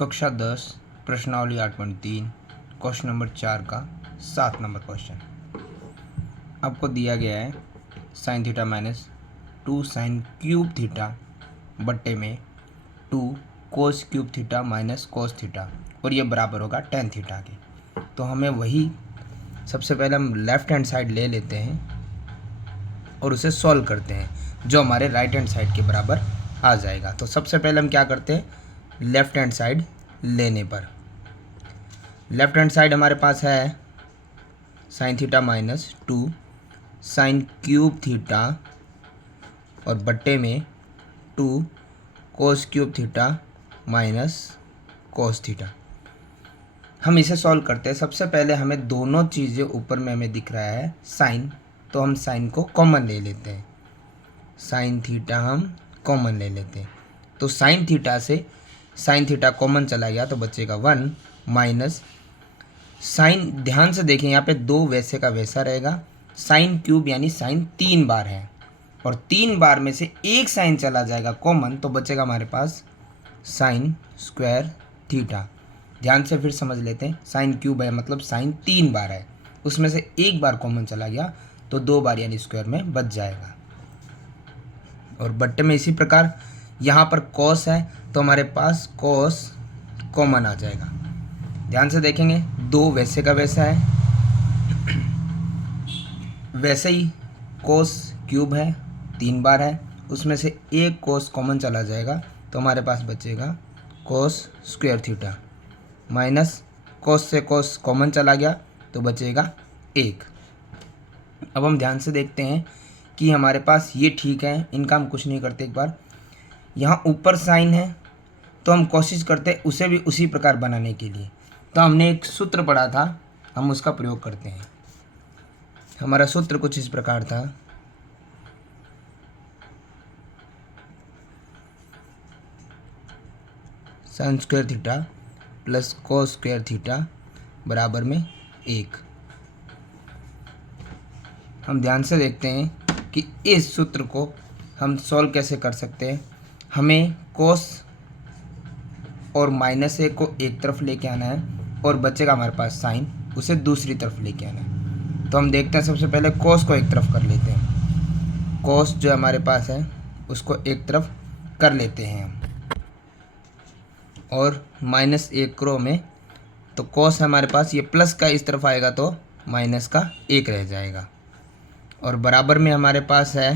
कक्षा 10 प्रश्नावली 8.3 question number 4 का 7 नंबर क्वेश्चन आपको दिया गया है। Sine theta minus 2 sine cube theta बट्टे में 2 cos cube theta minus cos theta और ये बराबर होगा टेन थीटा के। तो हमें वही सबसे पहले हम लेफ़्ट हैंड साइड ले लेते हैं और उसे सॉल्व करते हैं जो हमारे राइट हैंड साइड के बराबर आ जाएगा। तो सबसे पहले हम क्या करते हैं, लेफ़्ट हैंड साइड लेने पर लेफ़्ट हैंड साइड हमारे पास है sine theta minus 2 sine cube theta और बट्टे में 2 cos cube theta minus cos theta. हम इसे सॉल्व करते हैं। सबसे पहले हमें दोनों चीज़ें ऊपर में हमें दिख रहा है साइन, तो हम साइन को कॉमन ले लेते हैं। साइन थीटा हम कॉमन ले लेते हैं तो साइन थीटा से साइन थीटा कॉमन चला गया तो बचेगा 1 माइनस साइन। ध्यान से देखें यहाँ पे 2 वैसे का वैसा रहेगा। साइन क्यूब यानी साइन 3 बार है और 3 बार में से एक साइन चला जाएगा कॉमन तो बचेगा हमारे पास साइन स्क्वायर थीटा। ध्यान से फिर समझ लेते हैं, साइन क्यूब है मतलब साइन 3 बार है, उसमें से एक बार कॉमन चला गया तो 2 बार यानी स्क्वायर में बच जाएगा। और बट्टे में इसी प्रकार यहाँ पर कॉस है तो हमारे पास कॉस कॉमन आ जाएगा। ध्यान से देखेंगे 2 वैसे का वैसा है, वैसे ही कोस क्यूब है 3 बार है, उसमें से एक कोस कॉमन चला जाएगा तो हमारे पास बचेगा cos square theta minus cos से कोस कॉमन चला गया तो बचेगा 1। अब हम ध्यान से देखते हैं कि हमारे पास ये ठीक है, इनका हम कुछ नहीं करते। एक बार यहाँ ऊपर साइन है तो हम कोशिश करते हैं उसे भी उसी प्रकार बनाने के लिए। तो हमने एक सूत्र पढ़ा था, हम उसका प्रयोग करते हैं। हमारा सूत्र कुछ इस प्रकार था, sine square theta plus cos square theta बराबर में 1। हम ध्यान से देखते हैं कि इस सूत्र को हम सॉल्व कैसे कर सकते हैं। हमें कोस और माइनस 1 को एक तरफ लेके आना है और बचेगा हमारे पास साइन, उसे दूसरी तरफ लेके आना है। तो हम देखते हैं, सबसे पहले कोस को एक तरफ कर लेते हैं। कोस जो हमारे पास है उसको एक तरफ कर लेते हैं हम, और माइनस 1 रो में तो कोस हमारे पास ये प्लस का इस तरफ आएगा तो माइनस का 1 रह जाएगा। और बराबर में हमारे पास है,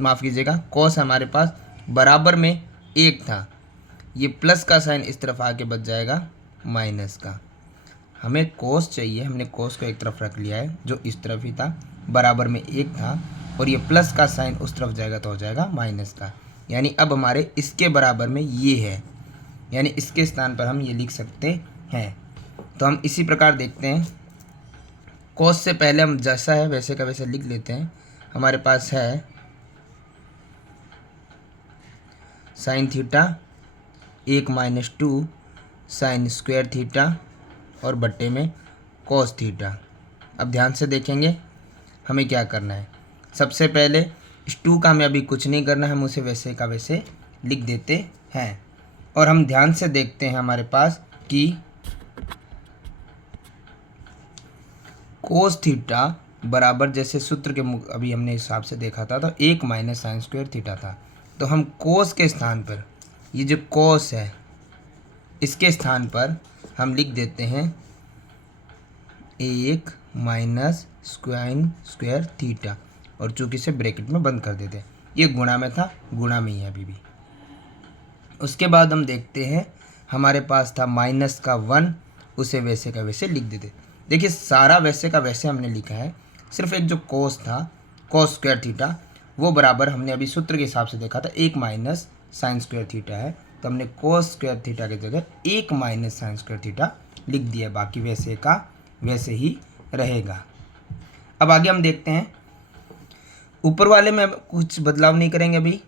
माफ़ कीजिएगा, कोस हमारे पास बराबर में 1 था, ये प्लस का साइन इस तरफ आके बच जाएगा माइनस का। हमें कोस चाहिए, हमने कोस को एक तरफ रख लिया है जो इस तरफ ही था, बराबर में 1 था और ये प्लस का साइन उस तरफ जाएगा तो हो जाएगा माइनस का। यानी अब हमारे इसके बराबर में ये है, यानी इसके स्थान पर हम ये लिख सकते हैं। तो हम इसी प्रकार देखते हैं, कोस से पहले हम जैसा है वैसे का वैसे लिख लेते हैं। हमारे पास है sine theta 1 minus 2 sine square theta और बट्टे में कोस थीटा। अब ध्यान से देखेंगे हमें क्या करना है। सबसे पहले इस 2 का हमें अभी कुछ नहीं करना है, हम उसे वैसे का वैसे लिख देते हैं। और हम ध्यान से देखते हैं हमारे पास कि कोस थीटा बराबर, जैसे सूत्र के अभी हमने हिसाब से देखा था तो 1 माइनस साइन स्क्वायर थीटा था। तो हम कोस के स्थान पर, ये जो कोस है इसके स्थान पर हम लिख देते हैं 1 माइनस साइन स्क्वायर थीटा, और चूँकि इसे ब्रैकेट में बंद कर देते हैं। ये गुणा में था, गुणा में ही है अभी भी। उसके बाद हम देखते हैं हमारे पास था माइनस का 1, उसे वैसे का वैसे लिख देते। देखिए सारा वैसे का वैसे हमने लिखा है, सिर्फ एक जो कोस था कोस स्क्वायर थीटा वो बराबर हमने अभी सूत्र के हिसाब से देखा था 1 माइनस साइन स्क्वायर थीटा है, तो हमने कोस स्क्वायर थीटा की जगह 1 माइनस साइन स्क्वायर थीटा लिख दिया, बाकी वैसे का वैसे ही रहेगा। अब आगे हम देखते हैं, ऊपर वाले में कुछ बदलाव नहीं करेंगे अभी।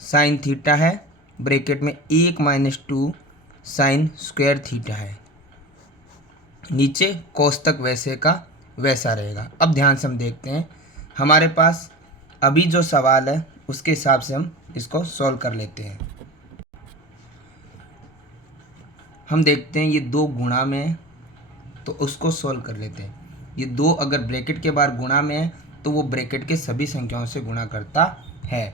साइन थीटा है, ब्रैकेट में 1 माइनस 2 साइन स्क्वायर थीटा है, नीचे कोस तक वैसे का वैसा रहेगा। अब ध्यान से हम देखते हैं, हमारे पास अभी जो सवाल है उसके हिसाब से हम इसको सॉल्व कर लेते हैं। हम देखते हैं ये 2 गुणा में है तो उसको सॉल्व कर लेते हैं। ये 2 अगर ब्रैकेट के बाहर गुणा में है तो वो ब्रैकेट के सभी संख्याओं से गुणा करता है।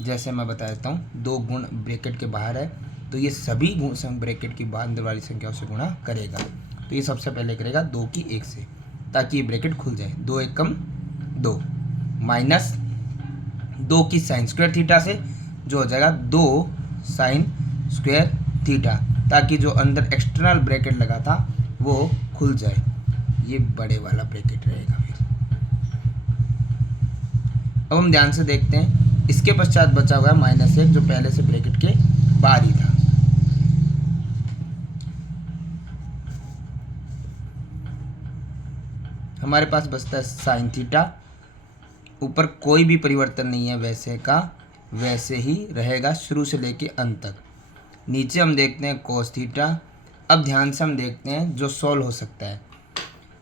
जैसे मैं बता देता हूँ, 2 गुण ब्रैकेट के बाहर है तो ये सभी ब्रैकेट की अंदर वाली संख्याओं से गुणा करेगा। तो ये सबसे पहले करेगा 2 की 1 से, ताकि ये ब्रैकेट खुल जाए। 2 एकम 2 माइनस 2 की साइन स्क्वायर थीटा से, जो हो जाएगा 2 साइन स्क्वायर थीटा, ताकि जो अंदर एक्सटर्नल ब्रैकेट लगा था वो खुल जाए। ये बड़े वाला ब्रैकेट रहेगा। फिर अब हम ध्यान से देखते हैं, इसके पश्चात बचा हुआ है -1, जो पहले से ब्रैकेट के बाहर ही था। हमारे पास बचता है साइन थीटा। ऊपर कोई भी परिवर्तन नहीं है, वैसे का वैसे ही रहेगा शुरू से लेके अंत तक। नीचे हम देखते हैं कोस थीटा। अब ध्यान से हम देखते हैं जो सॉल्व हो सकता है।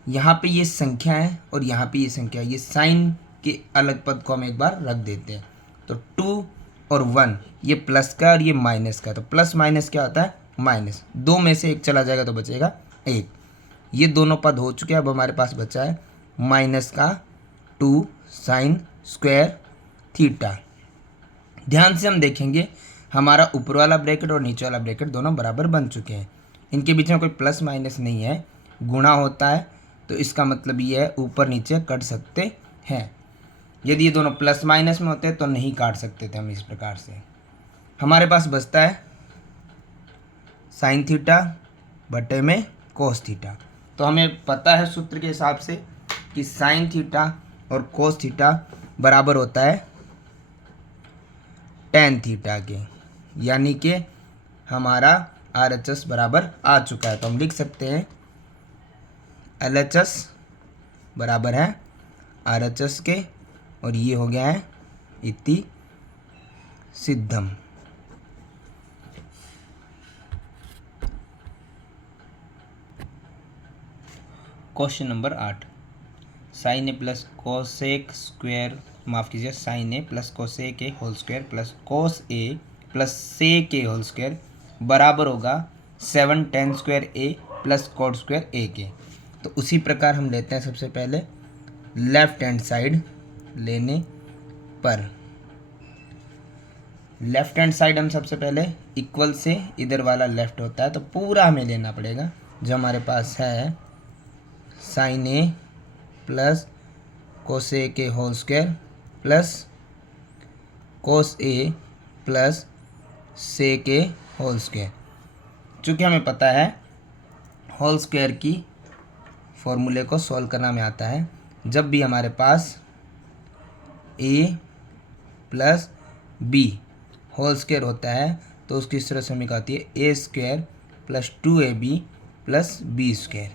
यहाँ पे ये संख्या है और यहाँ पे ये संख्या है। ये साइन के अलग पद को हम एक बार रख देते हैं। तो 2 और 1 ये प्लस का और ये माइनस का। तो प्लस माइनस क्या होता है? माइनस। 2 में से 1 चला जाएगा तो बचेगा 1। ये दोनों पद हो चुके हैं। अब हमारे पास बचा है माइनस का 2 साइन स्क्वायर थीटा। ध्यान से हम देखेंगे, हमारा ऊपर वाला ब्रैकेट और नीचे वाला ब्रैकेट दोनों बराबर बन चुके हैं। इनके बीच में कोई प्लस माइनस नहीं है, गुणा होता है। तो इसका मतलब ये है ऊपर नीचे कट सकते हैं। यदि ये दोनों प्लस माइनस में होते तो नहीं काट सकते थे हम इस प्रकार से। हमारे पास बचता है साइन थीटा बटे में कोस थीटा। तो हमें पता है सूत्र के हिसाब से कि साइन थीटा और कोस थीटा बराबर होता है टेन थीटा के, यानी कि हमारा RHS बराबर आ चुका है। तो हम लिख सकते हैं LHS बराबर है RHS के, और ये हो गया है इति सिद्धम। Question number 8, sine A plus cosec square, माफ़ कीजिए, sine A plus cosec A whole square plus cos A plus sec A whole square बराबर होगा 7 tan square A plus cot square A के। तो उसी प्रकार हम लेते हैं सबसे पहले लेफ्ट हैंड साइड लेने पर। लेफ्ट हैंड साइड हम सबसे पहले इक्वल से, इधर वाला लेफ्ट होता है तो पूरा हमें लेना पड़ेगा। जो हमारे पास है sine A plus cosec A whole square plus cos A plus sec A whole square. चूँकि हमें पता है होल स्क्वायर की फॉर्मूले को सॉल्व करना में आता है, जब भी हमारे पास a plus B whole square होता है तो उसकी सूत्र समीकरण आती है a square plus 2ab plus B square.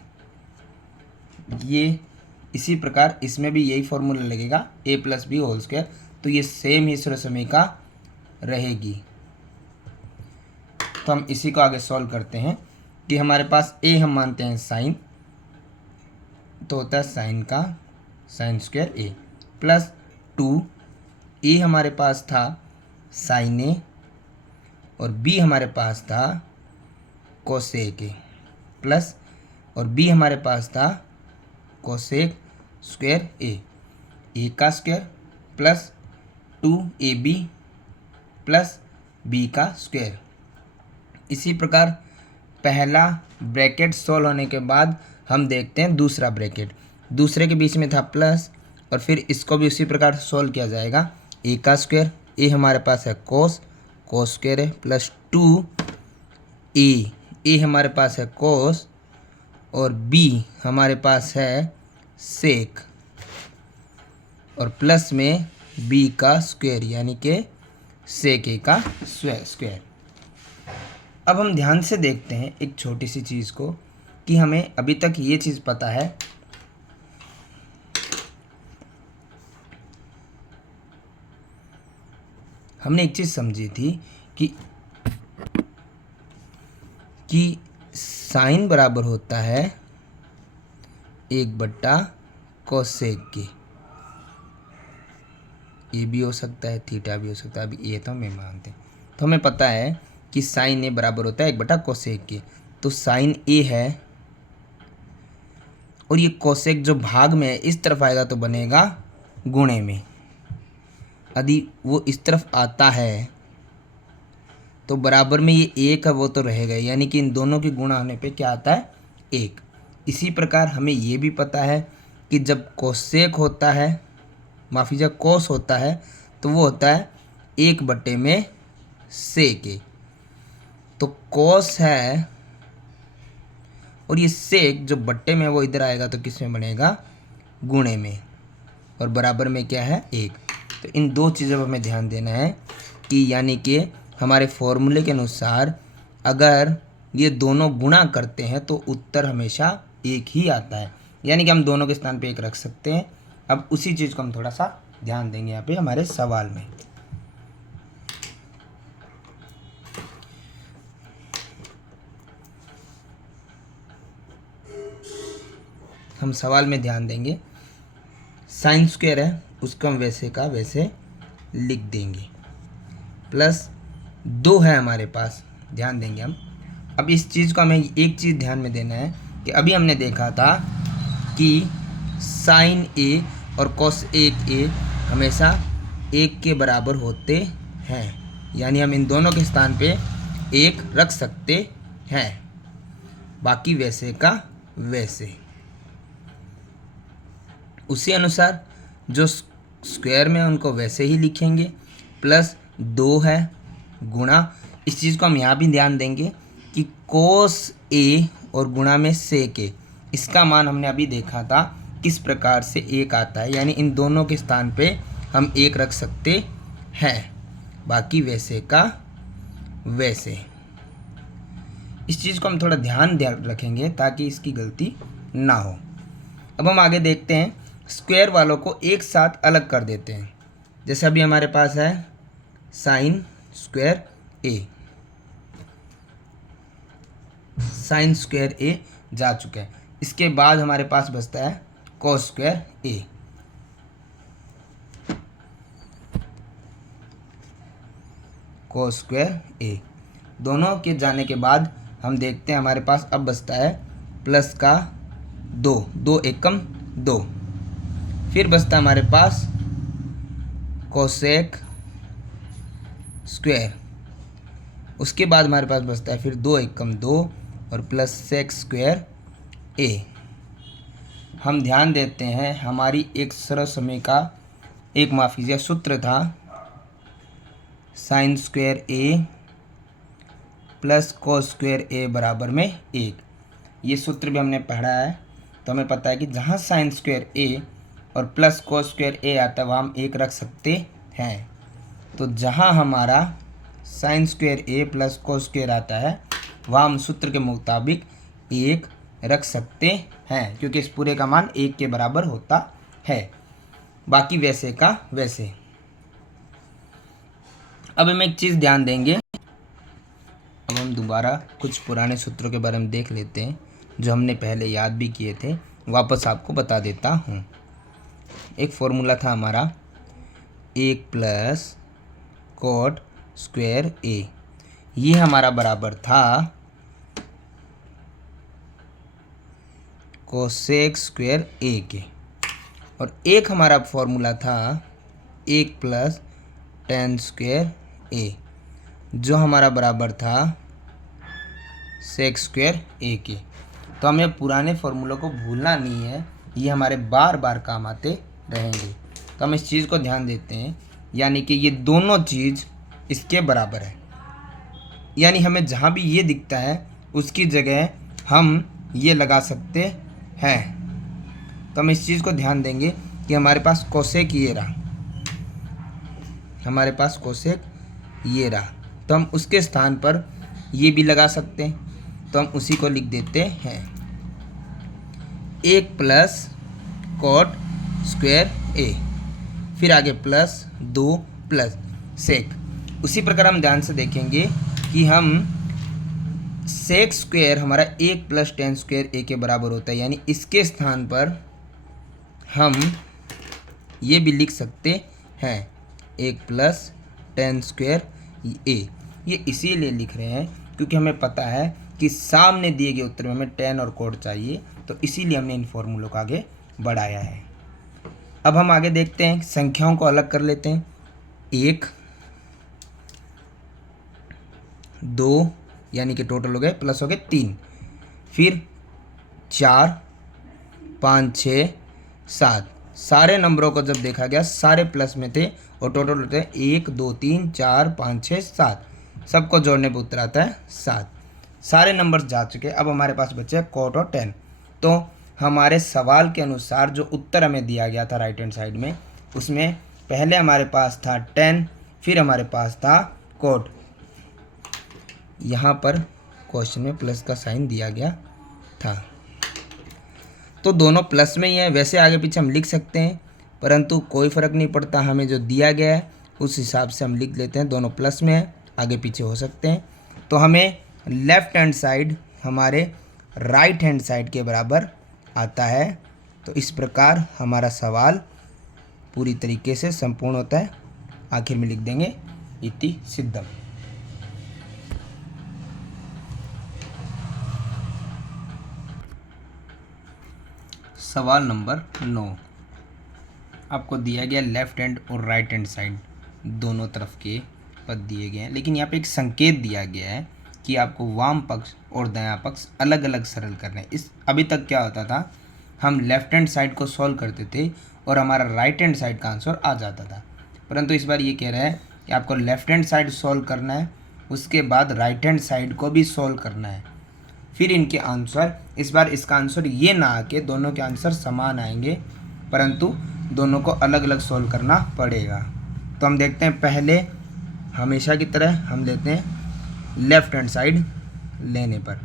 ये इसी प्रकार इसमें भी यही फॉर्मूला लगेगा, a plus B whole square. तो ये सेम ही सूत्र समीकरण रहेगी। तो हम इसी को आगे सॉल्व करते हैं कि हमारे पास a हम मानते हैं साइन, तो होता है साइन का साइन स्क्वायर a प्लस 2 ए हमारे पास था साइन ए और बी हमारे पास था कोसेक ए प्लस, और बी हमारे पास था कोसेक स्क्वायर ए का square plus 2ab plus B का स्क्वायर। इसी प्रकार पहला ब्रैकेट सॉल्व होने के बाद हम देखते हैं दूसरा ब्रैकेट। दूसरे के बीच में था प्लस, और फिर इसको भी उसी प्रकार सॉल्व किया जाएगा। ए का स्क्वायर, ए हमारे पास है कोस स्क्वायर है प्लस 2 ए हमारे पास है कोस, और बी हमारे पास है सेक, और प्लस में बी का स्क्वायर यानी कि सेक ए का स्क्वायर। अब हम ध्यान से देखते हैं एक छोटी सी चीज़ को, कि हमें अभी तक ये चीज़ पता है हमने एक चीज़ समझी थी कि साइन बराबर होता है 1/कोसेक के। ये भी हो सकता है, थीटा भी हो सकता है, अभी ये तो हमें मानते हैं। तो हमें पता है कि साइन ए बराबर होता है 1/कोसेक के। तो साइन ए है, और ये कोसेक जो भाग में है इस तरफ आएगा तो बनेगा गुणे में। यदि वो इस तरफ आता है तो बराबर में ये एक है वो तो रहेगा, यानी कि इन दोनों की गुणा होने पे क्या आता है, एक। इसी प्रकार हमें ये भी पता है कि जब कोसेक होता है, माफ़ी कीजिए कोस होता है, तो वो होता है 1/में सेक ए। तो कोस है और ये सेक जो बट्टे में वो इधर आएगा तो किस में बनेगा, गुणे में, और बराबर में क्या है, एक। तो इन दो चीज़ों पर हमें ध्यान देना है कि यानी कि हमारे फॉर्मूले के अनुसार अगर ये दोनों गुणा करते हैं तो उत्तर हमेशा एक ही आता है, यानी कि हम दोनों के स्थान पे एक रख सकते हैं। अब उसी चीज़ को हम थोड़ा सा ध्यान देंगे यहाँ पे हमारे सवाल में। हम सवाल में ध्यान देंगे, साइन स्क्वायर है उसको हम वैसे का वैसे लिख देंगे, प्लस 2 है हमारे पास, ध्यान देंगे हम। अब इस चीज़ को हमें एक चीज़ ध्यान में देना है कि अभी हमने देखा था कि साइन ए और कॉस एक ए हमेशा 1 के बराबर होते हैं, यानी हम इन दोनों के स्थान पे 1 रख सकते हैं, बाकी वैसे का वैसे। उसी अनुसार जो स्क्वायर में उनको वैसे ही लिखेंगे, प्लस 2 है गुणा, इस चीज़ को हम यहाँ भी ध्यान देंगे कि कोस ए और गुणा में सेक ए, इसका मान हमने अभी देखा था किस प्रकार से 1 आता है, यानी इन दोनों के स्थान पे हम 1 रख सकते हैं, बाकी वैसे का वैसे। इस चीज़ को हम थोड़ा ध्यान रखेंगे ताकि इसकी गलती ना हो। अब हम आगे देखते हैं, स्क्वायर वालों को एक साथ अलग कर देते हैं। जैसे अभी हमारे पास है साइन स्क्वायर ए, साइन स्क्वायर ए जा चुका है। इसके बाद हमारे पास बचता है कॉस स्क्वायर ए, कॉस स्क्वायर ए। दोनों के जाने के बाद हम देखते हैं हमारे पास अब बचता है प्लस का 2, 2 एकम 2, फिर बचता है हमारे पास कोसेक स्क्वायर, उसके बाद हमारे पास बचता है फिर 2 एकम 2 और प्लस सेक स्क्वायर ए। हम ध्यान देते हैं हमारी एक सरल समय का एक माफ़ कीजिए सूत्र था, sine square A plus cos square ए बराबर में 1। ये सूत्र भी हमने पढ़ा है, तो हमें पता है कि जहाँ साइन स्क्वायर ए और प्लस कोस स्क्वायर ए आता है वहाँ हम 1 रख सकते हैं। तो जहाँ हमारा sine square A plus cos square आता है वहाँ हम सूत्र के मुताबिक 1 रख सकते हैं, क्योंकि इस पूरे का मान 1 के बराबर होता है, बाकी वैसे का वैसे। अब हम एक चीज़ ध्यान देंगे, अब हम दोबारा कुछ पुराने सूत्रों के बारे में देख लेते हैं जो हमने पहले याद भी किए थे, वापस आपको बता देता हूँ। एक फॉर्मूला था हमारा 1 प्लस कॉट स्क्वायर ए, ये हमारा बराबर था कोसेक स्क्वायर ए के, और एक हमारा फॉर्मूला था 1 प्लस टेन स्क्वायर ए, जो हमारा बराबर था सेक स्क्वायर ए के। तो हमें पुराने फॉर्मूलों को भूलना नहीं है, ये हमारे बार बार काम आते रहेंगे। तो हम इस चीज़ को ध्यान देते हैं, यानी कि ये दोनों चीज़ इसके बराबर है, यानी हमें जहाँ भी ये दिखता है उसकी जगह हम ये लगा सकते हैं। तो हम इस चीज़ को ध्यान देंगे कि हमारे पास कोसेक ये रहा, हमारे पास कोसेक ये रहा, तो हम उसके स्थान पर ये भी लगा सकते हैं, तो हम उसी को लिख देते हैं 1 प्लस कॉट स्क्वायर ए, फिर आगे प्लस 2 प्लस सेक। उसी प्रकार हम ध्यान से देखेंगे कि हम सेक स्क्वायर हमारा 1 प्लस टेन स्क्वायर ए के बराबर होता है, यानी इसके स्थान पर हम ये भी लिख सकते हैं 1 प्लस टेन स्क्वायर ए। ये इसीलिए लिख रहे हैं क्योंकि हमें पता है कि सामने दिए गए उत्तर में हमें tan और cot चाहिए, तो इसीलिए हमने इन फॉर्मूलों को आगे बढ़ाया है। अब हम आगे देखते हैं, संख्याओं को अलग कर लेते हैं। 1 2 यानी कि टोटल हो गए प्लस हो गए 3, फिर 4 5 6 7, सारे नंबरों को जब देखा गया सारे प्लस में थे और टोटल होते हैं 1 2 3 4 5 6 7, सबको जोड़ने पर उत्तर आता है 7। सारे नंबर्स जा चुके। अब हमारे पास बचे हैं cot और tan। तो हमारे सवाल के अनुसार जो उत्तर हमें दिया गया था राइट हैंड साइड में, उसमें पहले हमारे पास था tan, फिर हमारे पास था cot। यहाँ पर क्वेश्चन में प्लस का साइन दिया गया था, तो दोनों प्लस में ही है। वैसे आगे पीछे हम लिख सकते हैं, परंतु कोई फ़र्क नहीं पड़ता, हमें जो दिया गया है उस हिसाब से हम लिख लेते हैं। दोनों प्लस में है, आगे पीछे हो सकते हैं। तो हमें लेफ़्ट हैंड साइड हमारे राइट हैंड साइड के बराबर आता है। तो इस प्रकार हमारा सवाल पूरी तरीके से संपूर्ण होता है। आखिर में लिख देंगे इति सिद्धम। सवाल नंबर 9, आपको दिया गया लेफ़्ट हैंड और राइट हैंड साइड दोनों तरफ के पद दिए गए हैं, लेकिन यहाँ पे एक संकेत दिया गया है कि आपको वाम पक्ष और दायां पक्ष अलग अलग सरल करने। इस अभी तक क्या होता था, हम लेफ़्ट हैंड साइड को सॉल्व करते थे और हमारा राइट हैंड साइड का आंसर आ जाता था, परंतु इस बार ये कह रहा है कि आपको लेफ़्ट हैंड साइड सॉल्व करना है, उसके बाद राइट हैंड साइड को भी सॉल्व करना है, फिर इनके आंसर। इस बार इसका आंसर ये ना आके दोनों के आंसर समान आएंगे, परंतु दोनों को अलग अलग सॉल्व करना पड़ेगा। तो हम देखते हैं, पहले हमेशा की तरह हम लेते हैं लेफ़्ट हैंड साइड लेने पर।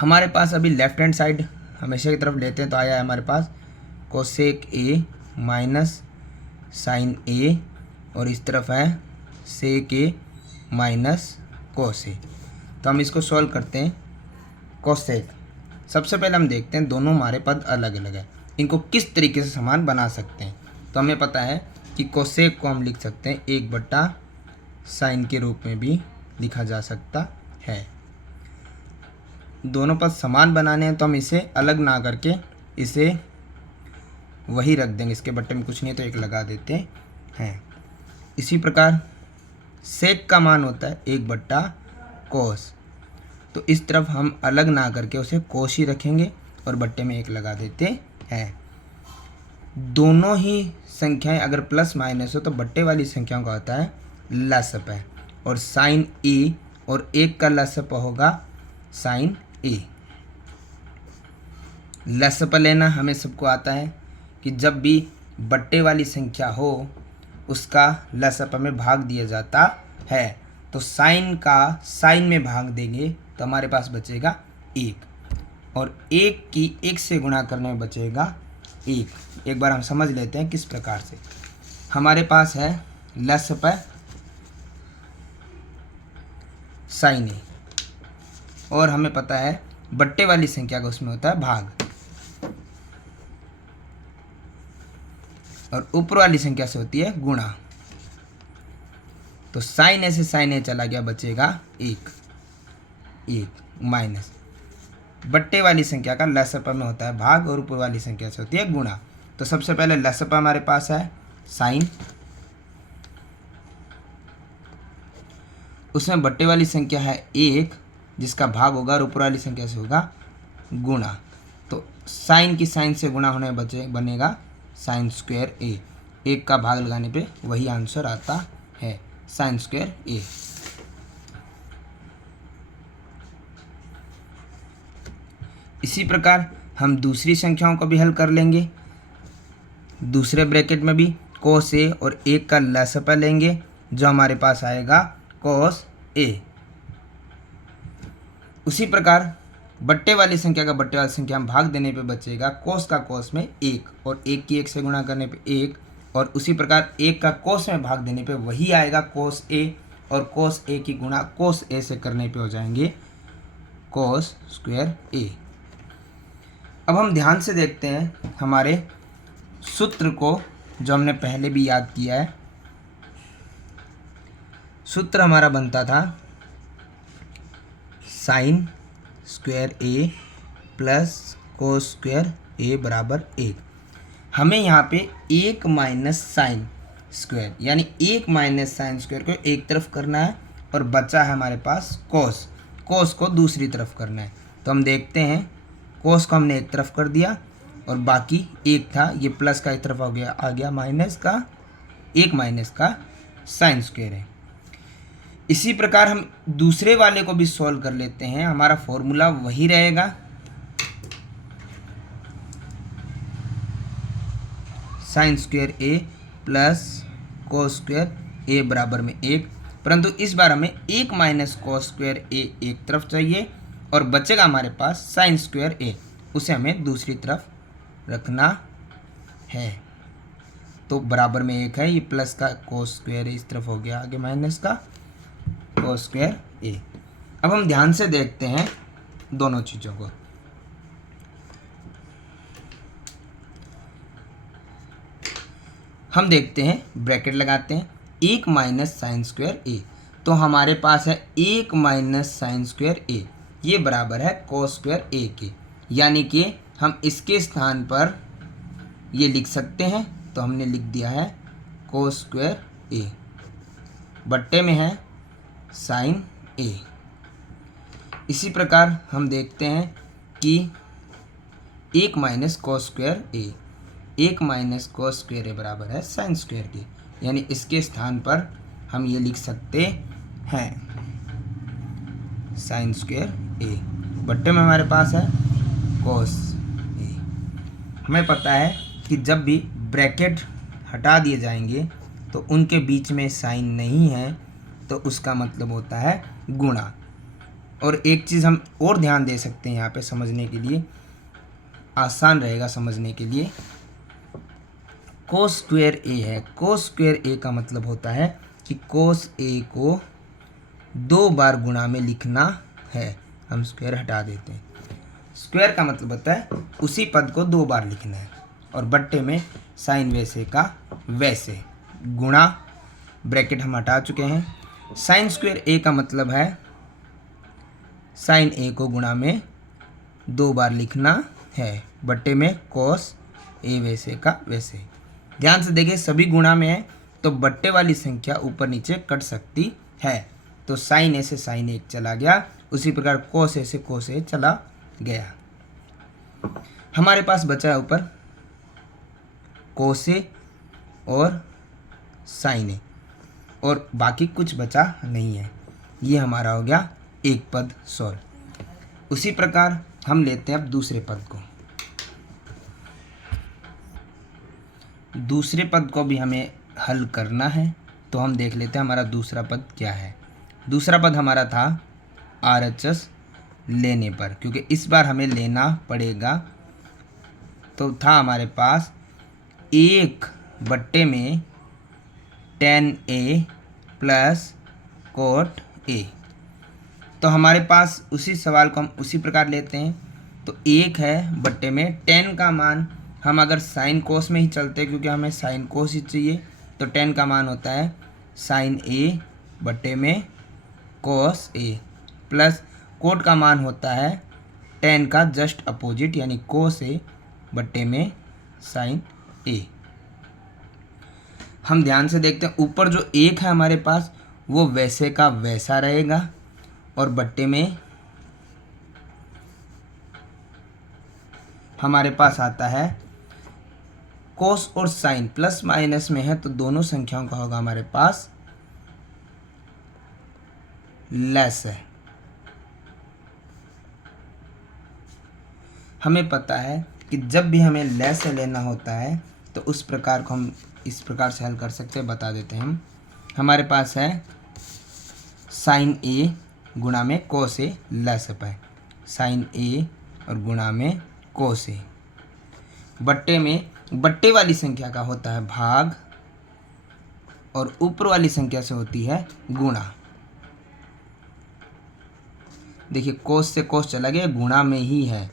हमारे पास अभी लेफ़्ट हैंड साइड हमेशा की तरफ लेते हैं, तो आया है हमारे पास कोसेक ए माइनस साइन ए, और इस तरफ है सेक ए माइनस कोस ए। तो हम इसको सॉल्व करते हैं। कोसेक, सबसे पहले हम देखते हैं दोनों हमारे पद अलग अलग है, इनको किस तरीके से समान बना सकते हैं। तो हमें पता है कि कोसेक को हम लिख सकते हैं 1/sin के रूप में भी लिखा जा सकता है। दोनों पद समान बनाने हैं, तो हम इसे अलग ना करके इसे वही रख देंगे, इसके बट्टे में कुछ नहीं है तो एक लगा देते हैं। इसी प्रकार सेक का मान होता है 1/cos, तो इस तरफ हम अलग ना करके उसे कोस ही रखेंगे और बट्टे में एक लगा देते हैं। दोनों ही संख्याएं अगर प्लस माइनस हो तो बट्टे वाली संख्याओं का होता है लसप, और साइन ए और एक का लसप होगा साइन ए। लसप लेना हमें सबको आता है कि जब भी बट्टे वाली संख्या हो उसका लसप में भाग दिया जाता है, तो साइन का साइन में भाग देंगे तो हमारे पास बचेगा 1, और 1 की 1 से गुणा करने में बचेगा 1। एक बार हम समझ लेते हैं किस प्रकार से। हमारे पास है लसप साइन ए, और हमें पता है बट्टे वाली संख्या का उसमें होता है भाग, और ऊपर वाली संख्या से होती है गुणा। तो साइन ए से साइन ए चला गया, बचेगा 1 माइनस बट्टे वाली संख्या का लसप में होता है भाग और ऊपर वाली संख्या से होती है गुणा। तो सबसे पहले लसप हमारे पास है साइन, उसमें बट्टे वाली संख्या है 1 जिसका भाग होगा और ऊपर वाली संख्या से होगा गुणा। तो साइन की साइन से गुणा होने बनेगा साइन स्क्वायर ए, 1 का भाग लगाने पे वही आंसर आता है साइन स्क्वायर ए। इसी प्रकार हम दूसरी संख्याओं को भी हल कर लेंगे। दूसरे ब्रैकेट में भी कोस ए और 1 का लसप लेंगे, जो हमारे पास आएगा कोस ए। उसी प्रकार बट्टे वाली संख्या का बट्टे वाली संख्या में भाग देने पे बचेगा कोस का कोस में 1, और 1 की 1 से गुणा करने पे 1, और उसी प्रकार 1 का कोस में भाग देने पे वही आएगा कोस ए, और कोस ए की गुणा कोस ए से करने पे हो जाएंगे कोस स्क्वायर ए। अब हम ध्यान से देखते हैं हमारे सूत्र को, जो हमने पहले भी याद किया है। सूत्र हमारा बनता था sine square A plus cos square ए बराबर 1। हमें यहाँ पे 1 माइनस साइन स्क्वायर यानी 1 माइनस साइन स्क्वायर को एक तरफ करना है और बचा है हमारे पास कोस, कोस को दूसरी तरफ करना है। तो हम देखते हैं कोस को हमने एक तरफ कर दिया और बाकी एक था, ये प्लस का एक तरफ हो गया, आ गया माइनस का, 1 माइनस का साइन स्क्वायर है। इसी प्रकार हम दूसरे वाले को भी सॉल्व कर लेते हैं। हमारा फॉर्मूला वही रहेगा, sine square A plus cos square ए बराबर में 1, परंतु इस बार हमें 1 माइनस कोस स्क्वायर ए एक तरफ चाहिए और बचेगा हमारे पास साइन स्क्वायर ए, उसे हमें दूसरी तरफ रखना है। तो बराबर में 1 है, ये प्लस का कोस स्क्वायर इस तरफ हो गया, आगे माइनस का कोस स्क्वायर ए। अब हम ध्यान से देखते हैं दोनों चीज़ों को। हम देखते हैं, ब्रैकेट लगाते हैं, 1 माइनस साइन स्क्वायर ए, तो हमारे पास है 1 माइनस साइन स्क्वायर ए, ये बराबर है कोस स्क्वायर ए के, यानी कि हम इसके स्थान पर ये लिख सकते हैं। तो हमने लिख दिया है कोस स्क्वायर ए, बट्टे में है साइन ए। इसी प्रकार हम देखते हैं कि 1 माइनस कोस स्क्वायर ए, 1 माइनस कोस स्क्वायर ए बराबर है साइन स्क्वायर के, यानी इसके स्थान पर हम ये लिख सकते हैं साइन स्क्वायर ए, बट्टे में हमारे पास है कोस ए। हमें पता है कि जब भी ब्रैकेट हटा दिए जाएंगे तो उनके बीच में साइन नहीं है, तो उसका मतलब होता है गुणा। और एक चीज़ हम और ध्यान दे सकते हैं यहाँ पे समझने के लिए, आसान रहेगा समझने के लिए, कोस स्क्वायर ए है, कोस स्क्वायर ए का मतलब होता है कि कोस ए को 2 बार गुणा में लिखना है। हम स्क्वायर हटा देते हैं, स्क्वायर का मतलब होता है उसी पद को 2 बार लिखना है, और बट्टे में साइन वैसे का वैसे, गुणा, ब्रैकेट हम हटा चुके हैं। साइन स्क्वायर ए का मतलब है साइन ए को गुणा में 2 बार लिखना है, बट्टे में कोस ए वैसे का वैसे। ध्यान से देखिए, सभी गुणा में है तो बट्टे वाली संख्या ऊपर नीचे कट सकती है। तो साइन ए से साइन ए चला गया, उसी प्रकार कोस ए से कोस ए चला गया। हमारे पास बचा है ऊपर कोस ए और साइन ए, और बाकी कुछ बचा नहीं है। ये हमारा हो गया एक पद सॉल्व। उसी प्रकार हम लेते हैं अब दूसरे पद को। दूसरे पद को भी हमें हल करना है, तो हम देख लेते हैं हमारा दूसरा पद क्या है। दूसरा पद हमारा था RHS लेने पर, क्योंकि इस बार हमें लेना पड़ेगा, तो था हमारे पास 1 बट्टे में tan A plus coat A। तो हमारे पास उसी सवाल को हम उसी प्रकार लेते हैं। तो 1 है बट्टे में tan का मान, हम अगर साइन कोस में ही चलते, क्योंकि हमें साइन कोस ही चाहिए, तो tan का मान होता है साइन A बट्टे में कोस A, प्लस कोट का मान होता है tan का जस्ट अपोजिट यानी कोस A बट्टे में साइन A। हम ध्यान से देखते हैं, ऊपर जो 1 है हमारे पास वो वैसे का वैसा रहेगा, और बट्टे में हमारे पास आता है कोस और साइन, प्लस माइनस में है तो दोनों संख्याओं का होगा हमारे पास लेस है। हमें पता है कि जब भी हमें लेस लेना होता है तो उस प्रकार को हम इस प्रकार से हल कर सकते हैं, बता देते हैं हम। हमारे पास है साइन ए गुणा में कोस ए लेस है, साइन ए और गुणा में कोस ए, बट्टे में बट्टे वाली संख्या का होता है भाग, और ऊपर वाली संख्या से होती है गुणा। देखिए कोस से कोस चला गया, गुणा में ही है,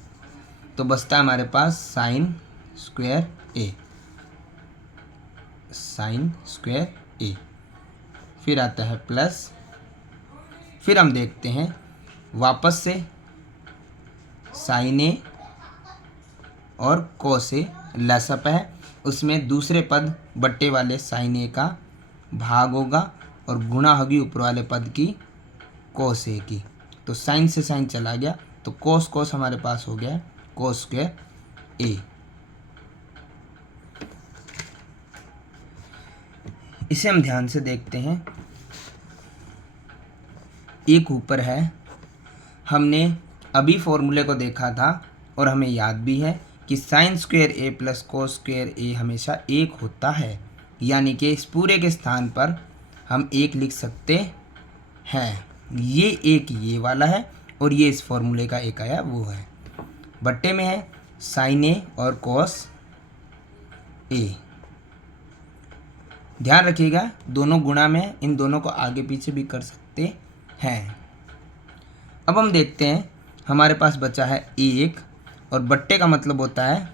तो बचता है हमारे पास साइन स्क्वायर ए, साइन स्क्वायर ए। फिर आता है प्लस, फिर हम देखते हैं वापस से साइन ए और कॉस ए लसअप है, उसमें दूसरे पद बट्टे वाले साइन ए का भाग होगा और गुणा होगी ऊपर वाले पद की कॉस ए की। तो साइन से साइन चला गया तो कॉस कॉस हमारे पास हो गया कॉस स्क्वायर ए। इसे हम ध्यान से देखते हैं। एक ऊपर है, हमने अभी फॉर्मूले को देखा था और हमें याद भी है कि sine square A plus cos square ए हमेशा एक होता है, यानी कि इस पूरे के स्थान पर हम एक लिख सकते हैं। ये एक ये वाला है और ये इस फॉर्मूले का एक आया वो है। बट्टे में है साइन ए और कॉस ए। ध्यान रखिएगा दोनों गुणा में, इन दोनों को आगे पीछे भी कर सकते हैं। अब हम देखते हैं हमारे पास बचा है एक और बट्टे का मतलब होता है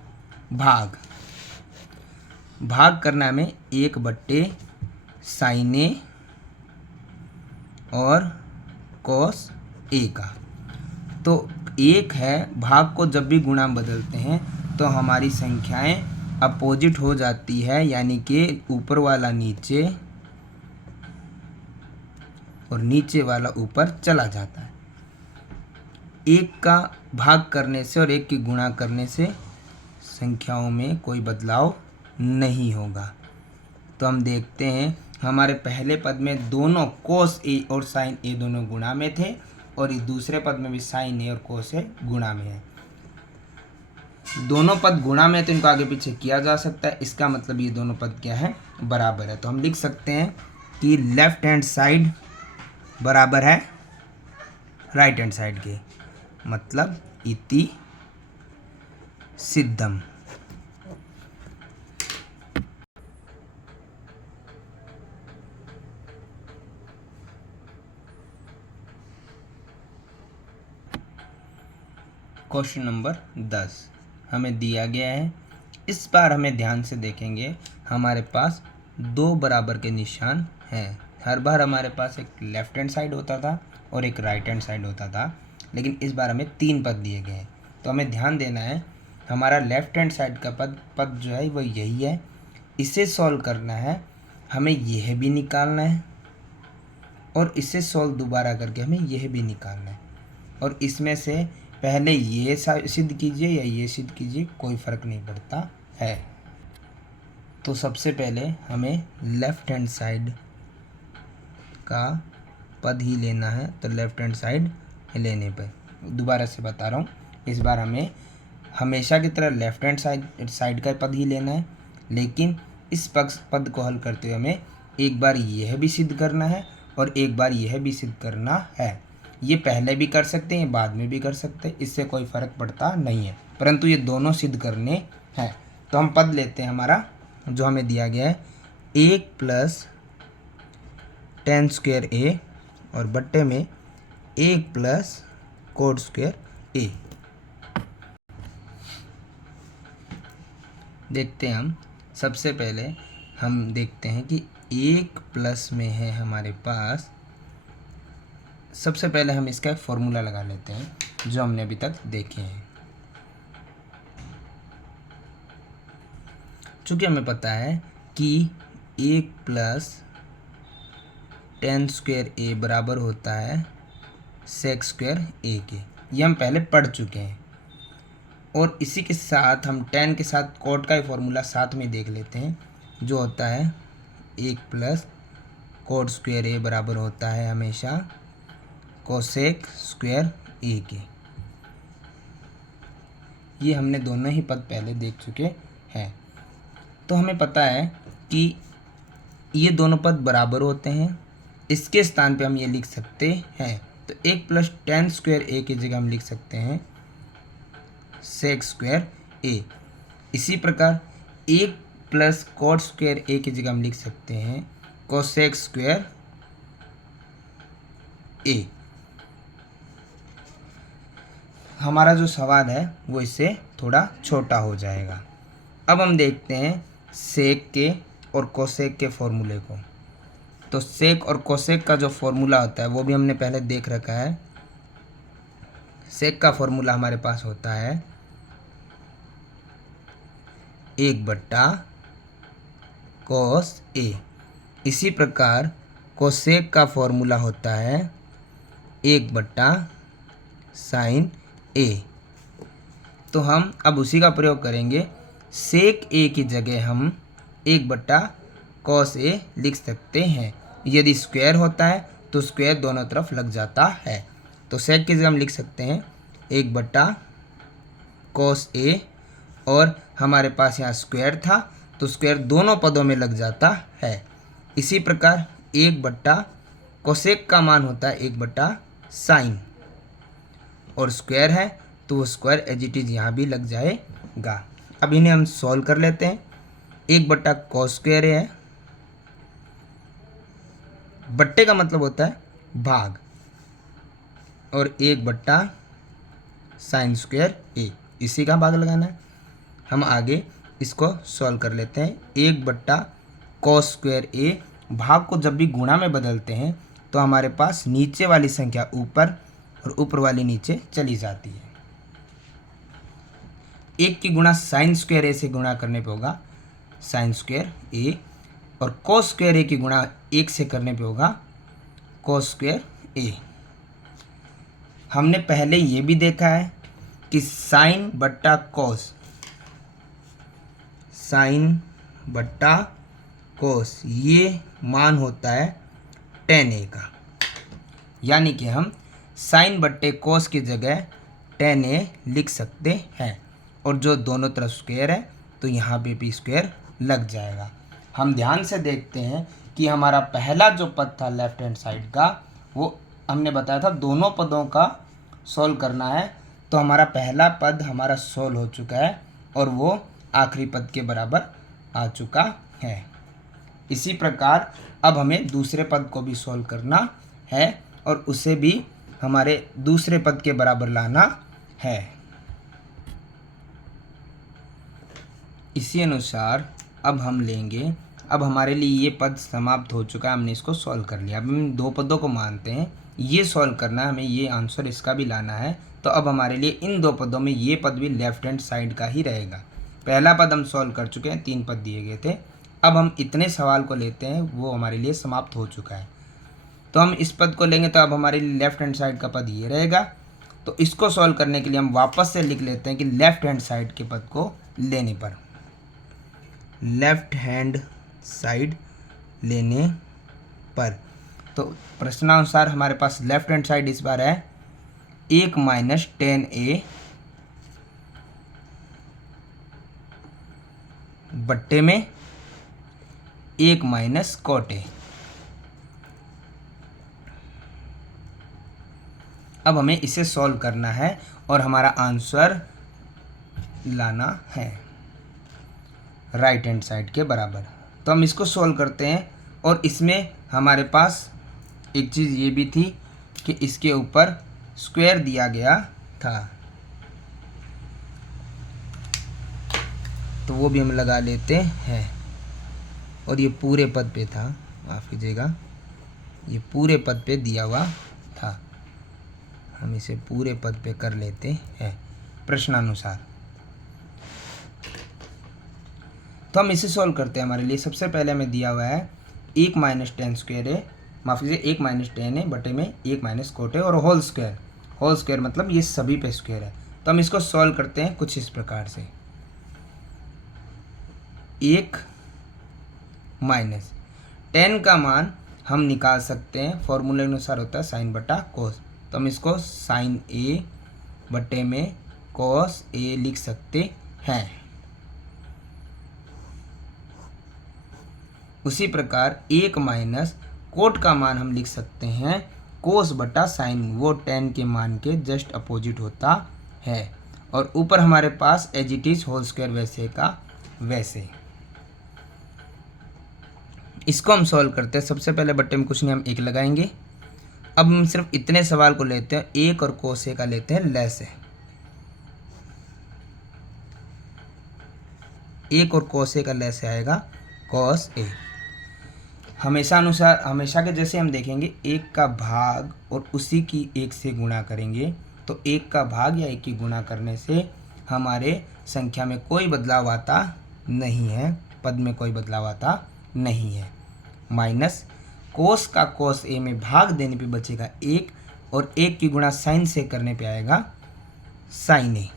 भाग। भाग करना में एक बट्टे साइन ए और कॉस ए का। तो एक है, भाग को जब भी गुणा बदलते हैं तो हमारी संख्याएं अपोजिट हो जाती है, यानी कि ऊपर वाला नीचे और नीचे वाला ऊपर चला जाता है। एक का भाग करने से और एक की गुणा करने से संख्याओं में कोई बदलाव नहीं होगा। तो हम देखते हैं हमारे पहले पद में दोनों कोस ए और साइन ए दोनों गुणा में थे और इस दूसरे पद में भी साइन ए और कोस ए गुणा में है। दोनों पद गुणा में तो इनको आगे पीछे किया जा सकता है, इसका मतलब ये दोनों पद क्या है बराबर है। तो हम लिख सकते हैं कि लेफ्ट हैंड साइड बराबर है राइट हैंड साइड के, मतलब इति सिद्धम। क्वेश्चन नंबर 10 हमें दिया गया है। इस बार हमें ध्यान से देखेंगे, हमारे पास दो बराबर के निशान हैं। हर बार हमारे पास एक लेफ्ट हैंड साइड होता था और एक राइट हैंड साइड होता था, लेकिन इस बार हमें तीन पद दिए गए हैं। तो हमें ध्यान देना है हमारा लेफ्ट हैंड साइड का पद जो है वो यही है, इसे सॉल्व करना है। हमें यह भी निकालना है और इसे सॉल्व दोबारा करके हमें यह भी निकालना है, और इसमें से पहले ये सिद्ध कीजिए या ये सिद्ध कीजिए, कोई फ़र्क नहीं पड़ता है। तो सबसे पहले हमें लेफ़्ट हैंड साइड का पद ही लेना है। तो लेफ़्ट हैंड साइड लेने पर दोबारा से बता रहा हूँ, इस बार हमें हमेशा की तरह लेफ़्ट हैंड साइड का पद ही लेना है, लेकिन इस पद को हल करते हुए हमें एक बार यह भी सिद्ध करना है और एक बार यह भी सिद्ध करना है। ये पहले भी कर सकते हैं, बाद में भी कर सकते हैं, इससे कोई फ़र्क पड़ता नहीं है, परंतु ये दोनों सिद्ध करने हैं। तो हम पद लेते हैं हमारा जो हमें दिया गया है, एक प्लस टेन स्क्वायर ए और बट्टे में एक प्लस कोड स्क्वायर ए। देखते हैं हम, सबसे पहले हम देखते हैं कि एक प्लस में है हमारे पास। सबसे पहले हम इसका एक फॉर्मूला लगा लेते हैं जो हमने अभी तक देखे हैं। चूँकि हमें पता है कि एक प्लस टेन स्क्वायर ए बराबर होता है सेक स्क्वायर ए के, ये हम पहले पढ़ चुके हैं। और इसी के साथ हम टेन के साथ कोट का ही फॉर्मूला साथ में देख लेते हैं, जो होता है एक प्लस कोट स्क्वायर ए बराबर होता है हमेशा कोसेक स्क्वायर ए के। ये हमने दोनों ही पद पहले देख चुके हैं। तो हमें पता है कि ये दोनों पद बराबर होते हैं, इसके स्थान पे हम ये लिख सकते हैं। तो एक प्लस टेन स्क्वायर ए की जगह हम लिख सकते हैं सेक स्क्वायर ए। इसी प्रकार एक प्लस कोट स्क्वायर ए की जगह हम लिख सकते हैं कोसेक स्क्वायर ए। हमारा जो सवाल है वो इससे थोड़ा छोटा हो जाएगा। अब हम देखते हैं सेक के और कोसेक के फॉर्मूले को। तो सेक और कोसेक का जो फॉर्मूला होता है वो भी हमने पहले देख रखा है। सेक का फॉर्मूला हमारे पास होता है 1/cos A। इसी प्रकार कोसेक का फॉर्मूला होता है 1/sin A। तो हम अब उसी का प्रयोग करेंगे। सेक A की जगह हम 1/cos A लिख सकते हैं। यदि स्क्वायर होता है तो स्क्वायर दोनों तरफ लग जाता है। तो सेक की जगह हम लिख सकते हैं 1/cos A, और हमारे पास यहाँ स्क्वायर था तो स्क्वायर दोनों पदों में लग जाता है। इसी प्रकार 1/कोसेक का मान होता है 1/sin, और स्क्वायर है तो वो स्क्वायर एज इट इज़ यहाँ भी लग जाएगा। अब इन्हें हम सॉल्व कर लेते हैं। 1/cos स्क्वायर है, बट्टे का मतलब होता है भाग, और 1/sin स्क्वायर A, इसी का भाग लगाना है। हम आगे इसको सॉल्व कर लेते हैं। 1/cos स्क्वायर A, भाग को जब भी गुणा में बदलते हैं तो हमारे पास नीचे वाली संख्या ऊपर और ऊपर वाली नीचे चली जाती है। 1 की गुणा साइन स्क्वायर A से गुणा करने पे होगा साइन स्क्वायर A, और कोस स्क्वायर A की गुणा 1 से करने पे होगा कोस स्क्वायर A। हमने पहले ये भी देखा है कि साइन बट्टा कोस, साइन बट्टा कोस ये मान होता है tan A का, यानी कि हम साइन बट्टे कोस की जगह tan A लिख सकते हैं। और जो दोनों तरफ स्क्वायर है तो यहाँ पे भी स्क्वायर लग जाएगा। हम ध्यान से देखते हैं कि हमारा पहला जो पद था लेफ्ट हैंड साइड का, वो हमने बताया था दोनों पदों का सोल्व करना है। तो हमारा पहला पद हमारा सोल्व हो चुका है और वो आखिरी पद के बराबर आ चुका है। इसी प्रकार अब हमें दूसरे पद को भी सोल्व करना है और उसे भी हमारे दूसरे पद के बराबर लाना है। इसी अनुसार अब हम लेंगे, अब हमारे लिए ये पद समाप्त हो चुका है, हमने इसको सॉल्व कर लिया। अब हम दो पदों को मानते हैं, ये सॉल्व करना है हमें, ये आंसर इसका भी लाना है। तो अब हमारे लिए इन दो पदों में ये पद भी लेफ्ट हैंड साइड का ही रहेगा। पहला पद हम सॉल्व कर चुके हैं, 3 पद दिए गए थे। अब हम इतने सवाल को लेते हैं, वो हमारे लिए समाप्त हो चुका है। तो हम इस पद को लेंगे तो अब हमारे लिए लेफ्ट हैंड साइड का पद ये रहेगा। तो इसको सॉल्व करने के लिए हम वापस से लिख लेते हैं कि लेफ्ट हैंड साइड के पद को लेने पर, लेफ्ट हैंड साइड लेने पर, तो प्रश्नानुसार हमारे पास लेफ्ट हैंड साइड इस बार है 1 - tan A बट्टे में 1 - cot A। अब हमें इसे सॉल्व करना है और हमारा आंसर लाना है राइट हैंड साइड के बराबर। तो हम इसको सॉल्व करते हैं और इसमें हमारे पास एक चीज़ ये भी थी कि इसके ऊपर स्क्वायर दिया गया था, तो वो भी हम लगा लेते हैं। और ये पूरे पद पे था, माफ़ कीजिएगा, ये पूरे पद पे दिया हुआ था, हम इसे पूरे पद पे कर लेते हैं प्रश्नानुसार। तो हम इसे सॉल्व करते हैं। हमारे लिए सबसे पहले हमें दिया हुआ है 1 - tan स्क्वायर है, माफ़ कीजिए 1 - tan है बटे में 1 - cot है, और होल स्क्वायर, होल स्क्वायर मतलब ये सभी पे स्क्वायर है। तो हम इसको सॉल्व करते हैं कुछ इस प्रकार से। 1 माइनस tan का मान हम निकाल सकते हैं, फॉर्मूले अनुसार होता है साइन बटा कोस। तो हम इसको साइन A बटे में cos A लिख सकते हैं। उसी प्रकार 1 माइनस कोट का मान हम लिख सकते हैं कोस बटा साइन, वो tan के मान के जस्ट अपोजिट होता है। और ऊपर हमारे पास as it is whole square वैसे का वैसे। इसको हम सॉल्व करते हैं। सबसे पहले बट्टे में कुछ नहीं, हम 1 लगाएंगे। अब हम सिर्फ इतने सवाल को लेते हैं, 1 और कोस A का लेते हैं लेस है, 1 और कोस A का लेस आएगा cos A। हमेशा के जैसे हम देखेंगे 1 का भाग और उसी की 1 से गुणा करेंगे, तो 1 का भाग या 1 की गुणा करने से हमारे संख्या में कोई बदलाव आता नहीं है, पद में कोई बदलाव आता नहीं है। माइनस कोस का कोस ए में भाग देने पे बचेगा 1 और 1 की गुणा साइन से करने पे आएगा साइन ए।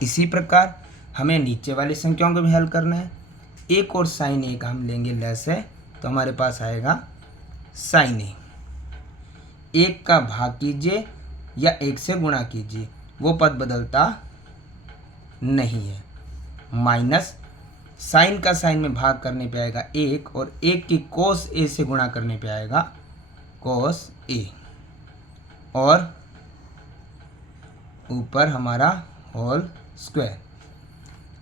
इसी प्रकार हमें नीचे वाली संख्याओं को भी हल करना है। 1 और साइन ए का हम लेंगे लेस है, तो हमारे पास आएगा साइन ए। 1 का भाग कीजिए या 1 से गुणा कीजिए, वो पद बदलता नहीं है। माइनस साइन का साइन में भाग करने पे आएगा 1 और 1 की कोस ए से गुणा करने पे आएगा कोस ए, और ऊपर हमारा होल स्क्वायर।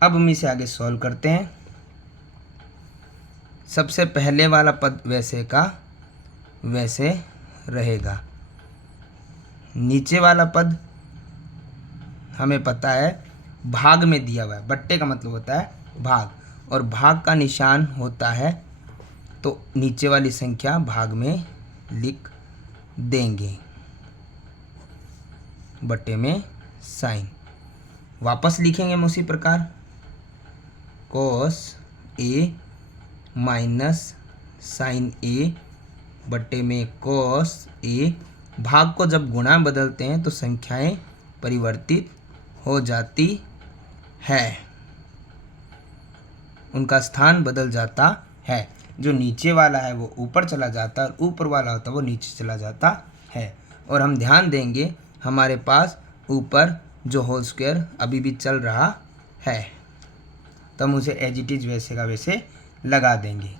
अब हम इसे आगे सॉल्व करते हैं। सबसे पहले वाला पद वैसे का वैसे रहेगा। नीचे वाला पद हमें पता है भाग में दिया हुआ है, बट्टे का मतलब होता है भाग, और भाग का निशान होता है, तो नीचे वाली संख्या भाग में लिख देंगे, बट्टे में साइन। वापस लिखेंगे हम उसी प्रकार, कोस ए माइनस साइन ए बट्टे में कोस ए। भाग को जब गुणा बदलते हैं तो संख्याएं परिवर्तित हो जाती है, उनका स्थान बदल जाता है। जो नीचे वाला है वो ऊपर चला जाता है और ऊपर वाला होता है वो नीचे चला जाता है। और हम ध्यान देंगे हमारे पास ऊपर जो होल स्क्वायर अभी भी चल रहा है, तो हम उसे एज इट इज वैसे का वैसे लगा देंगे।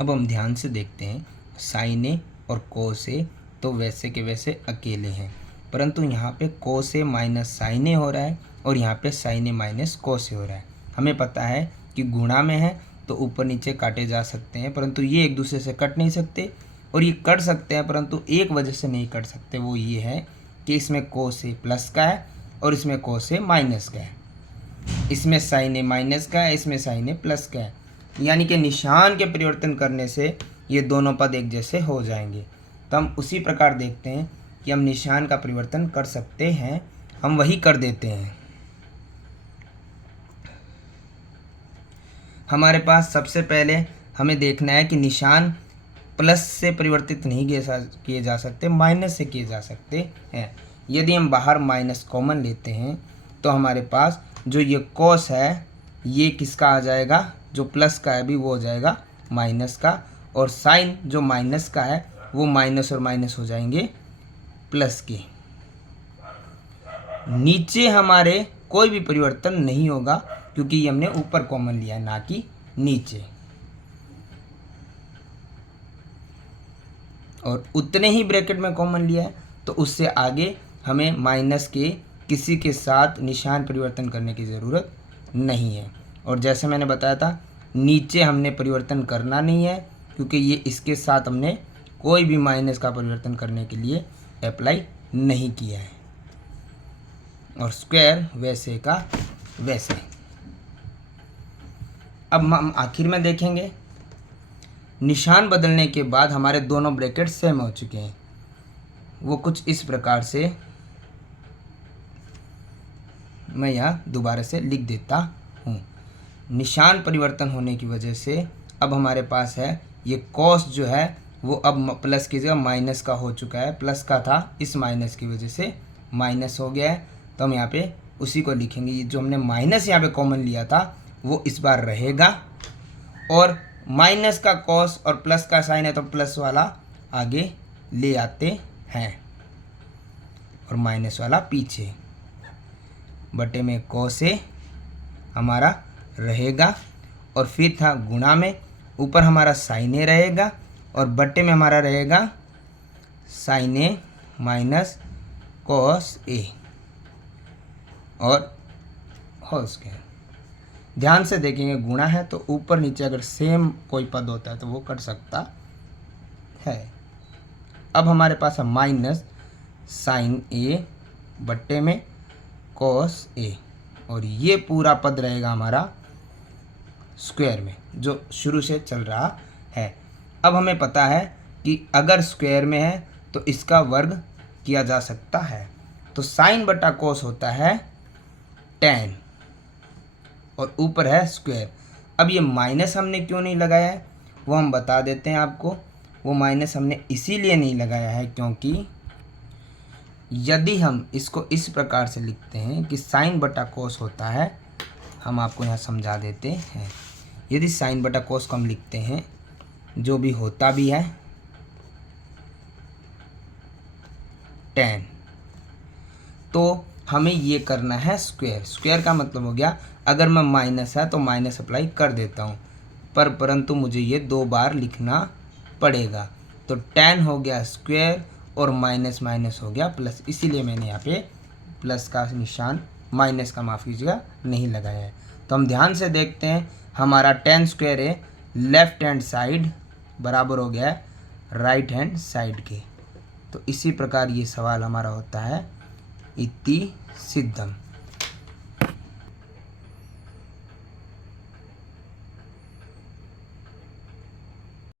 अब हम ध्यान से देखते हैं, साइन ए और कोस ए तो वैसे के वैसे अकेले हैं, परंतु यहाँ पे कोस ए माइनस साइन ए हो रहा है और यहाँ पे साइन ए माइनस कोस ए हो रहा है। हमें पता है कि गुणा में है तो ऊपर नीचे काटे जा सकते हैं, परंतु ये एक दूसरे से कट नहीं सकते, और ये कट सकते हैं परंतु एक वजह से नहीं कट सकते, वो ये है कि इसमें कोस ए प्लस का है और इसमें कोस ए माइनस का है। इसमें साइन ए माइनस का है, इसमें साइन ए प्लस का है, यानी कि निशान के परिवर्तन करने से ये दोनों पद एक जैसे हो जाएंगे। तो हम उसी प्रकार देखते हैं कि हम निशान का परिवर्तन कर सकते हैं, हम वही कर देते हैं। हमारे पास सबसे पहले हमें देखना है कि निशान प्लस से परिवर्तित नहीं किए जा सकते, माइनस से किए जा सकते हैं। यदि हम बाहर माइनस कॉमन लेते हैं तो हमारे पास जो ये कोस है ये किसका आ जाएगा, जो प्लस का है भी वो हो जाएगा माइनस का, और साइन जो माइनस का है वो माइनस और माइनस हो जाएंगे प्लस के। नीचे हमारे कोई भी परिवर्तन नहीं होगा क्योंकि ये हमने ऊपर कॉमन लिया है ना कि नीचे, और उतने ही ब्रैकेट में कॉमन लिया है, तो उससे आगे हमें माइनस के किसी के साथ निशान परिवर्तन करने की ज़रूरत नहीं है। और जैसे मैंने बताया था नीचे हमने परिवर्तन करना नहीं है क्योंकि ये इसके साथ हमने कोई भी माइनस का परिवर्तन करने के लिए अप्लाई नहीं किया है। और स्क्वायर वैसे का वैसे। अब हम आखिर में देखेंगे, निशान बदलने के बाद हमारे दोनों ब्रैकेट सेम हो चुके हैं। वो कुछ इस प्रकार से मैं यहाँ दोबारा से लिख देता हूँ। निशान परिवर्तन होने की वजह से अब हमारे पास है ये कॉस जो है वो अब प्लस की जगह माइनस का हो चुका है, प्लस का था इस माइनस की वजह से माइनस हो गया है। तो हम यहाँ पे उसी को लिखेंगे, ये जो हमने माइनस यहाँ पे कॉमन लिया था वो इस बार रहेगा, और माइनस का कॉस और प्लस का साइन है तो प्लस वाला आगे ले आते हैं और माइनस वाला पीछे। बटे में कॉस ए हमारा रहेगा, और फिर था गुणा में ऊपर हमारा साइन ए रहेगा और बटे में हमारा रहेगा sign A minus cos A और होल स्क्वायर। ध्यान से देखेंगे गुणा है तो ऊपर नीचे अगर सेम कोई पद होता है तो वो कर सकता है। अब हमारे पास है माइनस साइन ए बट्टे में कॉस ए, और ये पूरा पद रहेगा हमारा स्क्वायर में जो शुरू से चल रहा है। अब हमें पता है कि अगर स्क्वायर में है तो इसका वर्ग किया जा सकता है, तो साइन बटा कोस होता है tan और ऊपर है स्क्वायर। अब ये माइनस हमने क्यों नहीं लगाया है वो हम बता देते हैं आपको। वो माइनस हमने इसीलिए नहीं लगाया है क्योंकि यदि हम इसको इस प्रकार से लिखते हैं कि साइन बटा कोस होता है, हम आपको यहाँ समझा देते हैं। यदि साइन बटा कोस को हम लिखते हैं जो भी होता भी है tan, तो हमें ये करना है स्क्वायर। स्क्वायर का मतलब हो गया अगर मैं माइनस है तो माइनस अप्लाई कर देता हूँ, परंतु मुझे ये 2 बार लिखना पड़ेगा। तो tan हो गया स्क्वायर और माइनस माइनस हो गया प्लस, इसीलिए मैंने यहाँ पे प्लस का निशान, माइनस का माफ़ कीजिएगा, नहीं लगाया है। तो हम ध्यान से देखते हैं, हमारा tan स्क्वायर है लेफ्ट हैंड साइड बराबर हो गया है राइट हैंड साइड के। तो इसी प्रकार ये सवाल हमारा होता है इति सिद्धम।